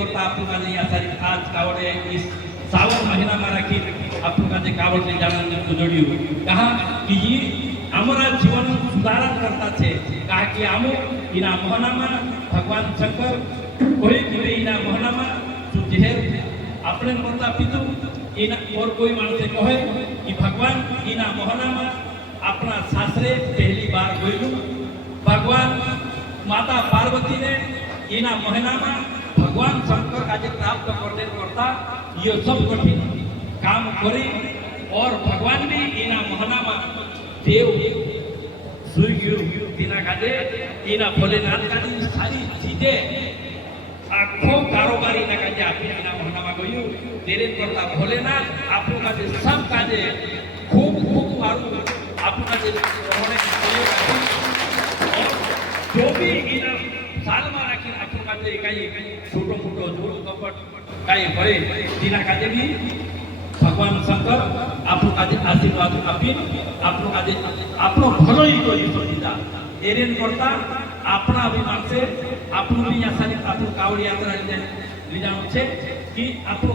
करता आपको काजे या सारी आज कावड़े इस सावन महीना में राखी आपको काजे कावड़ ले जाना तो जोड़ियो कहा कि ये हमारा जीवन सुधारण करता छे कहा कि आमो इना मोहना में भगवान शंकर कोई भी इना मोहना में जो जहर अपने करता पीतु इना और कोई मानते कहे कि भगवान इना मोहना में अपना सासरे पहली बार गयलू भगवान माता पार्वती ने इना महीना में भगवान शंकर का प्राप्त करने करता ये सब कठिन काम करी और भगवान भी इना महीना में देव सुना काजे इना भोलेनाथ का सारी चीजें आखो कारोबारी ना काजे आप इना महीना में गयु तेरे करता भोलेनाथ आपको काजे सब काजे खूब खूब मारू आपको काजे जो भी इना साल में राखी आपको काजे कई छोटो मोटो जोड़ कपट कई भय दिना काजे भी भगवान शंकर आपको काजे आशीर्वाद आपी आपको काजे आपनो भलो ही कोई सोचीदा एरेन करता अपना अभिमान से आपनो भी या सारी आपको कावड़ी यात्रा ले जानो छे कि आपको